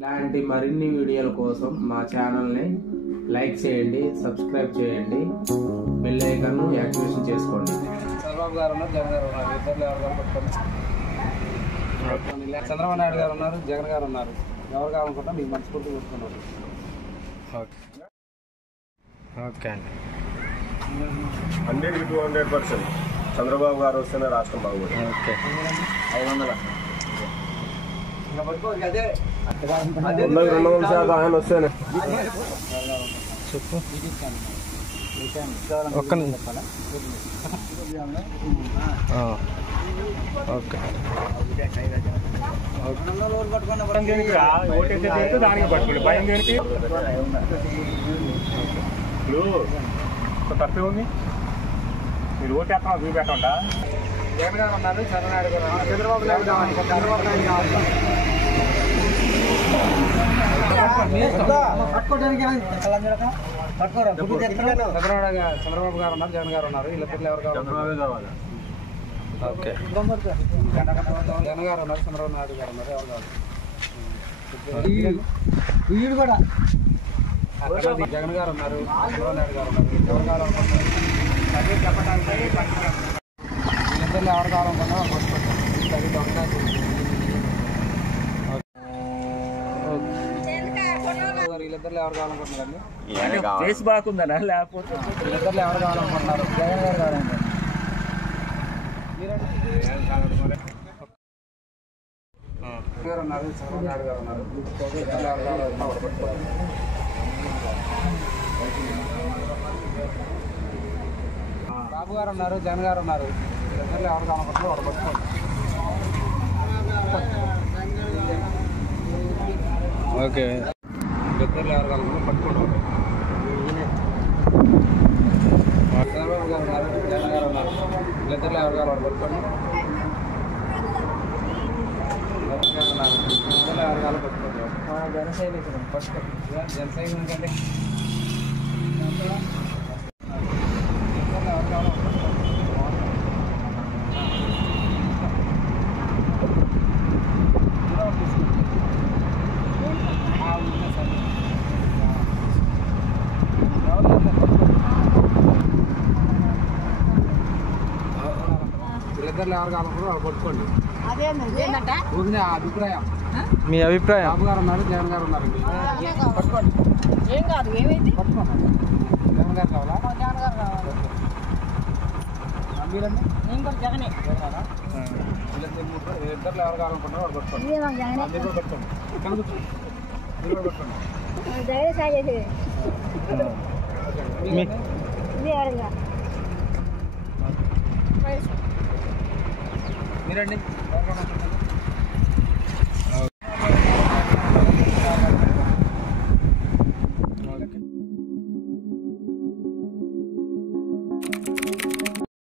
ఇలాంటి మరిన్ని వీడియోల కోసం మా ఛానల్ని లైక్ చేయండి, సబ్స్క్రైబ్ చేయండి, బెల్ ఐకాన్ యాక్టివేషన్ చేసుకోండి. చంద్రబాబు గారు ఉన్నారు, జగన్ గారు ఉన్నారు, ఇద్దరు ఎవరు గారు పట్టుకోండి. చంద్రబాబు నాయుడు గారు ఉన్నారు, జగన్ గారు ఉన్నారు. ఎవరు కావాలనుకుంటా మీకు మనస్ఫూర్తి కొట్టుకున్నారు. ఓకే అండి. 100% చంద్రబాబు గారు వస్తేనే రాష్ట్రం బాగుంటుంది. ఓకే 500 అదే 200% ఆయన వస్తేనే. చెప్పు. ఒక్క ఓకే దానికి పట్టుకోండి, భయం దేనికి? తప్పే ఉంది, మీరు ఓటు ఎక్కడ చూపెట్టండా? జగన్ గారు ఉన్నారు, చంద్రబాబు గారు ఉన్నారు, చంద్రబాబు నాయుడు కావాలి. చంద్రబాబు నాయుడు కావాలి. చంద్రబాబు గారు ఉన్నారు, జగన్ గారు ఉన్నారు. వీళ్ళిద్దరు ఎవరు కావాలి? ఓకే జగన్ గారు ఉన్నారు, చంద్రబాబు నాయుడు గారు ఉన్నారు. ఎవరు కావాలి? వీడు కూడా జగన్ గారు ఉన్నారు, చంద్రబాబు నాయుడు గారు ఉన్నారు. ఎవరు కావాలనుకుంటున్నారు? చెప్పడానికి వీళ్ళిద్దరు ఎవరు కావాలనుకున్నా వీళ్ళిద్దరు ఎవరు కావాలనుకుంటున్నారండి? ఫేస్ బాగుందనా లేకపోతే? వీళ్ళిద్దరు ఎవరు కావాలనుకుంటున్నారు? జగన్ గారు కావాలనుకుంటున్నారు. గారు ఉన్నారు, చంద్రబాబు నాయుడు గారు ఉన్నారు. బాబు గారు ఉన్నారు, జగన్ గారు ఉన్నారు. వీళ్ళిద్దరు ఎవరు కావాలనుకుంటున్నారు? ఒకటి పట్టుకోండి. ఓకే వీళ్ళిద్దరు ఎవరు కావాలనుకుంటున్నారు? పట్టుకోండి. చంద్రబాబు గారు ఉన్నారు, జగన్ గారు ఉన్నారు. వీళ్ళిద్దరు ఎవరు కావాలి? పట్టుకోండి. జనసైనికులు పట్టుకోండి. జనసైనికులు అంటే వీళ్ళిద్దరు ఎవరు కావాలనుకుంటారో పట్టుకోండి. ఊరినే అభిప్రాయం. మీ అభిప్రాయం? బాబు గారు ఉన్నారు, జగన్ గారు ఉన్నారు. పట్టుకోండి. ఏం కాదు, ఏమైంది? పట్టుకోండి. జగన్ గారు కావాలా? జగన్ గారు కావాలి. మీరండి? నేను కూడా జగనే. జగన్ వీళ్ళిద్దరు ఎవరు కావాలనుకుంటున్నారో వాడు పట్టుకోండి. మీరు కూడా పట్టుకోండి. కనుక మీరు కూడా పట్టుకోండి. జగనే సాయి చేసేది. మీరండి?